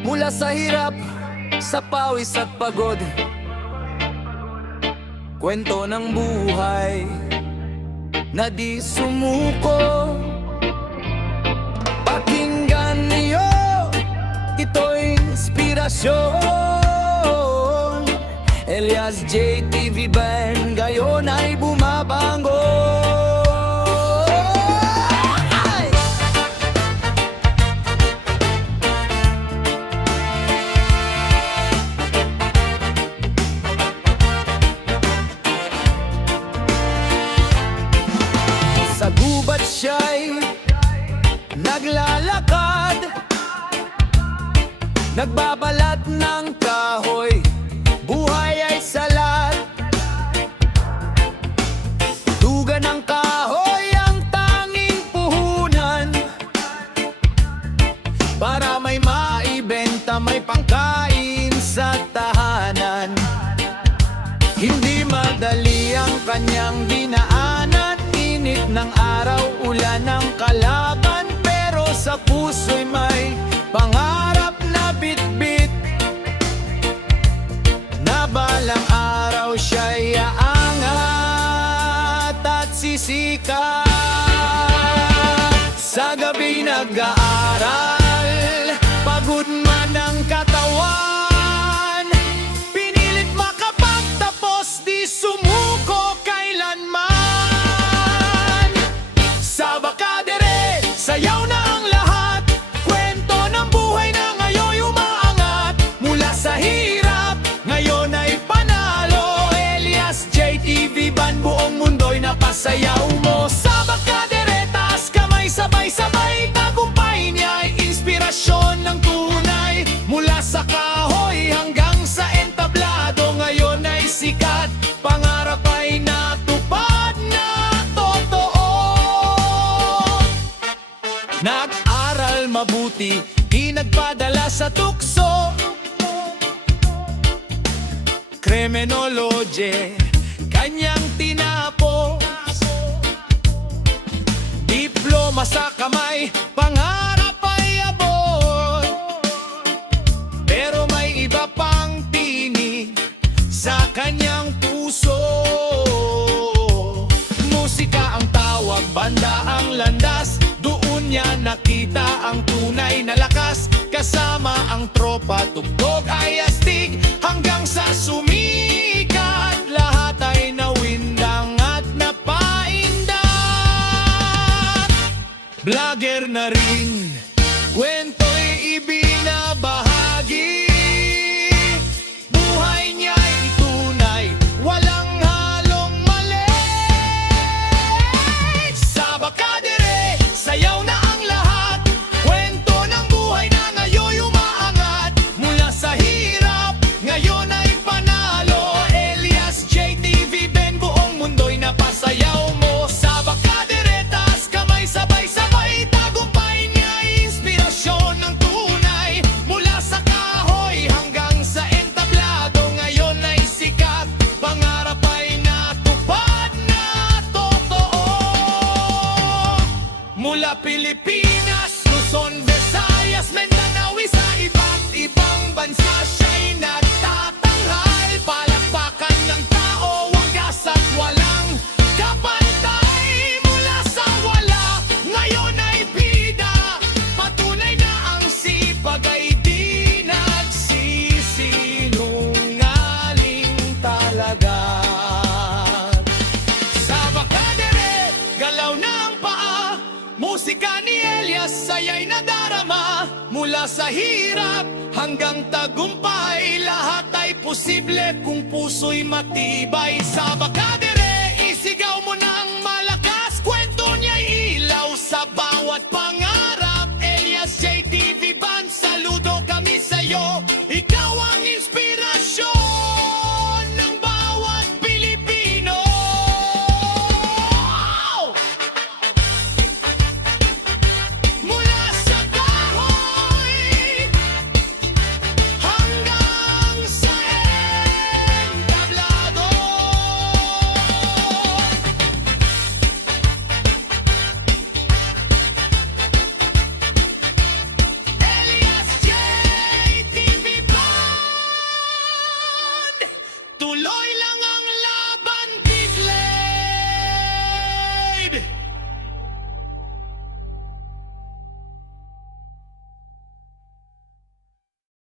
Mula sa hirap, sa pawis at pagod, kwento ng buhay na di sumuko. Pakinggan niyo, ito'y inspirasyon. Elias JTV Band ngayon ay bumabango. Sa gubat siya'y naglalakad, nagbabalat ng kahoy, buhay ay salat. Dugan ng kahoy ang tanging puhunan, para may maibenta, may pangkain sa tahanan. Hindi madali ang kanyang dinaanan, init ng araw, ulan ng kalaban, pero sa puso'y may pangarap na bitbit, na balang araw siya'y aangat at sisikat. Sa gabi nag-aaral, pagod man ang katawan, pinilit makapagtapos, di sumuko kailanman. Sa Bakadere, sayaw na ang lahat, kwento ng buhay na ngayon umaangat. Mula sa hirap, ngayon ay panalo. Elias JTV Band, buong mundo'y napasayaw mo. Sa Bakadere, taas kamay, sabay-sabay, tagumpay niya ay inspirasyon ng tunay. Mula sa kahoy hanggang sa entablado, ngayon ay sikat, pangarap ay natupad na totoo. Nag-aral mabuti, di nagpadala sa tukso. Kriminology, kanyang tinapos. Diploma sa kamay, pangarap ay abot. Pero may iba pang tinig sa kanyang puso. Musika ang tawag, banda ang landas, doon niya nakita ang tunay na lakas. Kasama ang tropa, tugtog ay astig, hanggang sa sumikat, lahat ay nawindang at napaindat. Vlogger na rin, kwento'y ibinabahagi, buhay niya'y tunay, walang halong mali. Sa Bakadere, sayaw na ang lahat, kwento ng buhay na ngayon umaangat. Mula sa hirap, ngayon ay panalo. Elias JTV Band, buong mundo'y napasayaw mo. Sa Bakadere, taas kamay, sabay-sabay, tagumpay niya ay inspirasyon ng tunay. Mula sa kahoy hanggang sa entablado, ngayon ay sikat, pangarap ay natupad na totoo. Mula Pilipinas, Luzon, Visayas, Mindanao, sa iba't ibang bansa siya'y nagtatanghal. Palakpakan ng tao, wagas at walang kapantay. Mula sa wala, ngayon ay bida, patunay na ang sipag ay di nagsisinungaling talaga. Sa Bakadere, galaw ng paa, musika ni Elias saya'y nadarama. Mula sa hirap hanggang tagumpay, lahat ay posible kung puso'y matibay. Sa Bakadere, isigaw mo ng malakas, kwento niya'y ilaw sa bawat pangarap. Elias JTV Band, saludo kami sa'yo, ikaw ang inspirasyon ng bawat Pilipino. Mula sa kahoy hanggang sa entablado, Tuloy